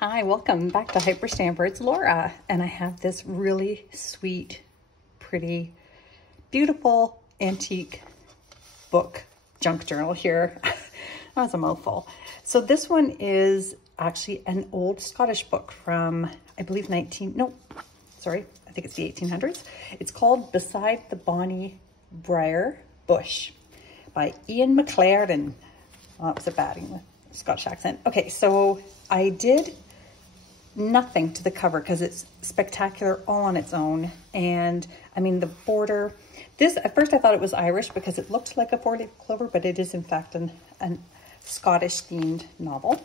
Hi, welcome back to Hyperstamper. It's Laura, and I have this really sweet, pretty, beautiful antique book junk journal here. That was a mouthful. So this one is actually an old Scottish book from, I believe I think it's the 1800s. It's called Beside the Bonnie Briar Bush by Ian McLaren. Oh, that was a bad with Scottish accent. Okay, so I did nothing to the cover because it's spectacular all on its own. And I mean, the border, this, at first I thought it was Irish because it looked like a four-leaf clover, but it is in fact a Scottish themed novel.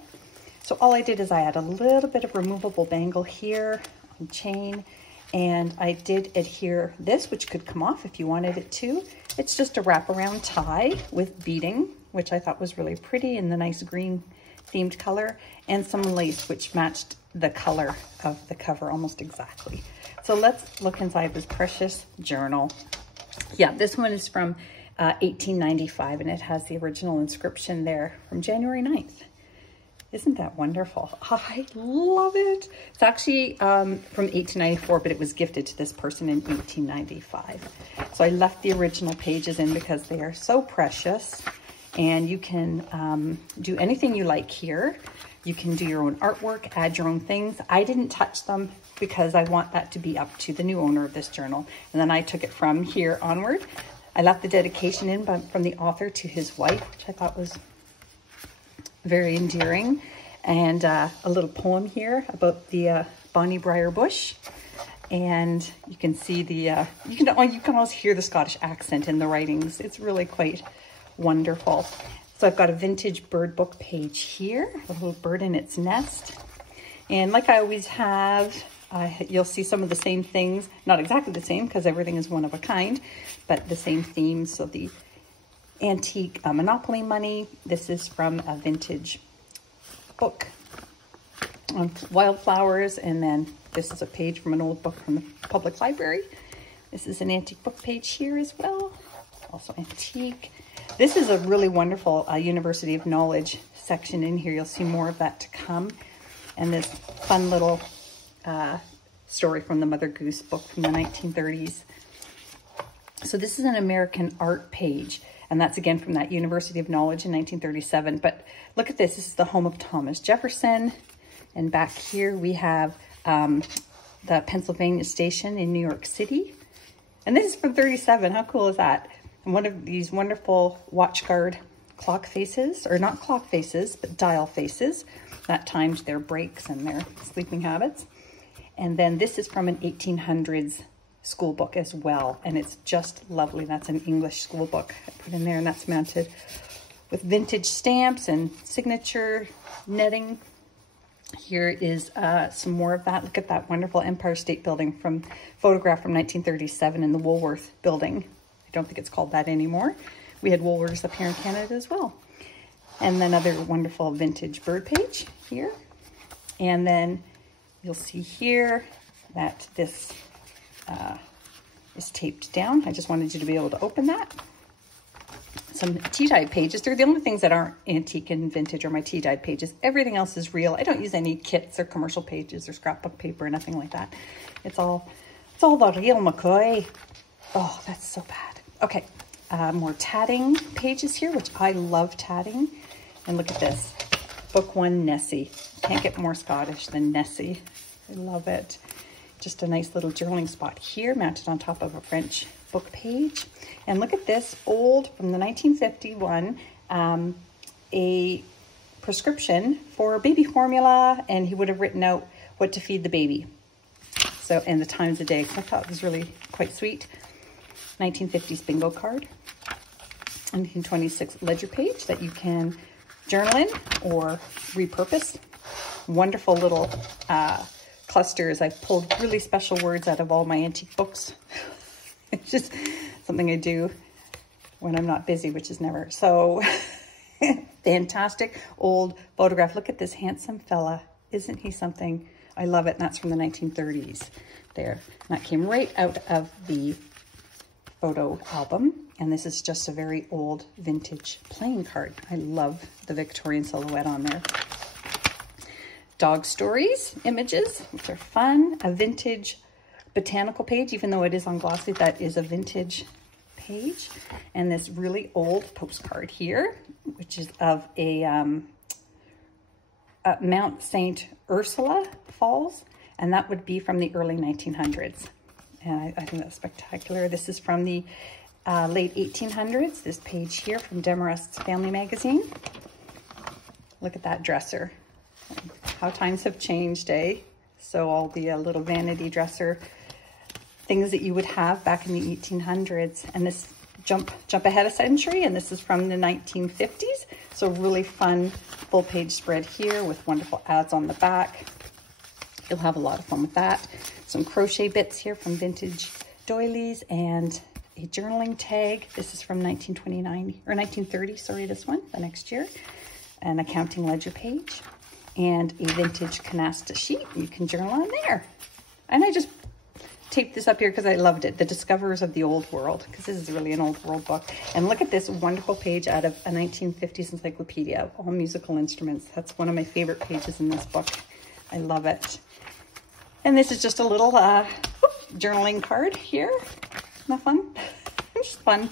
So all I did is I had a little bit of removable bangle here on chain, and I did adhere this, which could come off if you wanted it to. It's just a wraparound tie with beading, which I thought was really pretty in the nice green themed color, and some lace which matched the color of the cover almost exactly. So let's look inside this precious journal. Yeah, this one is from 1895, and it has the original inscription there from January 9th. Isn't that wonderful? I love it. It's actually from 1894, but it was gifted to this person in 1895. So I left the original pages in because they are so precious, and you can do anything you like here. You can do your own artwork, add your own things. I didn't touch them because I want that to be up to the new owner of this journal. And then I took it from here onward. I left the dedication in from the author to his wife, which I thought was very endearing. And a little poem here about the Bonnie Briar Bush. And you can see the, you can almost hear the Scottish accent in the writings. It's really quite wonderful. So I've got a vintage bird book page here, a little bird in its nest. And like I always have, you'll see some of the same things, not exactly the same because everything is one of a kind, but the same themes. So the antique Monopoly money. This is from a vintage book on wildflowers. And then this is a page from an old book from the public library. This is an antique book page here as well, also antique. This is a really wonderful University of Knowledge section in here. You'll see more of that to come. And this fun little story from the Mother Goose book from the 1930s. So this is an American art page, and that's again from that University of Knowledge in 1937. But look at this. This is the home of Thomas Jefferson. And back here we have the Pennsylvania Station in New York City. And this is from 37. How cool is that? And one of these wonderful watch guard clock faces, or not clock faces, but dial faces that timed their breaks and their sleeping habits. And then this is from an 1800s school book as well. And it's just lovely. That's an English school book I put in there, and that's mounted with vintage stamps and signature netting. Here is some more of that. Look at that wonderful Empire State Building photograph from 1937 in the Woolworth building. I don't think it's called that anymore. We had Woolworths up here in Canada as well. And then another wonderful vintage bird page here. And then you'll see here that this is taped down. I just wanted you to be able to open that. Some tea-dyed pages. They're the only things that aren't antique and vintage are my tea-dyed pages. Everything else is real. I don't use any kits or commercial pages or scrapbook paper or nothing like that. It's all the real McCoy. Oh, that's so bad. Okay, more tatting pages here, which I love tatting. And look at this, book one, Nessie. Can't get more Scottish than Nessie. I love it. Just a nice little journaling spot here, mounted on top of a French book page. And look at this, old from the 1951, a prescription for baby formula, and he would have written out what to feed the baby. So, and the times of day. I thought it was really quite sweet. 1950s bingo card, 1926 ledger page that you can journal in or repurpose. Wonderful little clusters. I've pulled really special words out of all my antique books. It's just something I do when I'm not busy, which is never. So fantastic old photograph. Look at this handsome fella. Isn't he something? I love it. And that's from the 1930s there. And that came right out of the photo album, and this is just a very old vintage playing card. I love the Victorian silhouette on there. dog stories images, which are fun. A vintage botanical page, even though it is on glossy, that is a vintage page. And this really old postcard here, which is of a Mount St. Ursula Falls, and that would be from the early 1900s. And I think that's spectacular. This is from the late 1800s, this page here from Demarest's Family Magazine. Look at that dresser. How times have changed, eh? So all the little vanity dresser things that you would have back in the 1800s. And this jump ahead a century, and this is from the 1950s. So really fun full page spread here with wonderful ads on the back. You'll have a lot of fun with that. Some crochet bits here from vintage doilies and a journaling tag. This is from 1929 or 1930, sorry, this one, the next year. An accounting ledger page and a vintage canasta sheet. You can journal on there. And I just taped this up here because I loved it. The Discoverers of the Old World, because this is really an old world book. And look at this wonderful page out of a 1950s encyclopedia, all musical instruments. That's one of my favorite pages in this book. I love it. And this is just a little journaling card here. Isn't that fun? Just fun.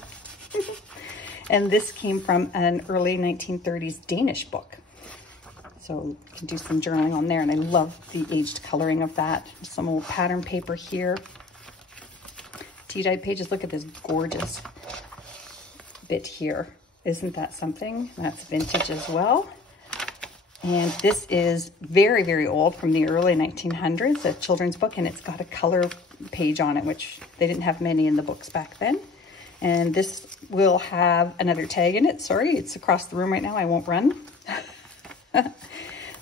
And this came from an early 1930s Danish book. So you can do some journaling on there. And I love the aged coloring of that. Some old pattern paper here. Tea-dyed pages. Look at this gorgeous bit here. Isn't that something? That's vintage as well. And this is very, very old, from the early 1900s, a children's book, and it's got a color page on it, which they didn't have many in the books back then. And this will have another tag in it. Sorry, it's across the room right now. I won't run.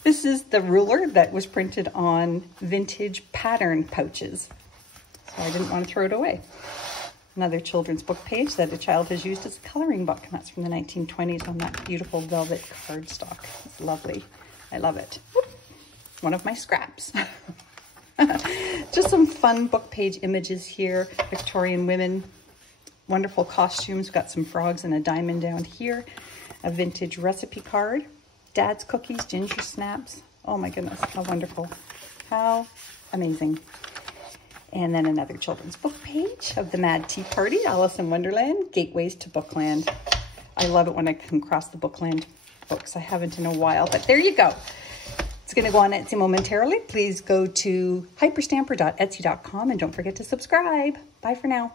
This is the ruler that was printed on vintage pattern pouches. So I didn't want to throw it away. Another children's book page that a child has used as a coloring book, and that's from the 1920s on that beautiful velvet cardstock. It's lovely. I love it. Whoop. One of my scraps. Just some fun book page images here. Victorian women, wonderful costumes. We've got some frogs and a diamond down here. A vintage recipe card. Dad's cookies, ginger snaps. Oh my goodness, how wonderful. How amazing. And then another children's book page of the Mad Tea Party, Alice in Wonderland, Gateways to Bookland. I love it when I come across the Bookland books. I haven't in a while, but there you go. It's going to go on Etsy momentarily. Please go to hyperstamper.etsy.com and don't forget to subscribe. Bye for now.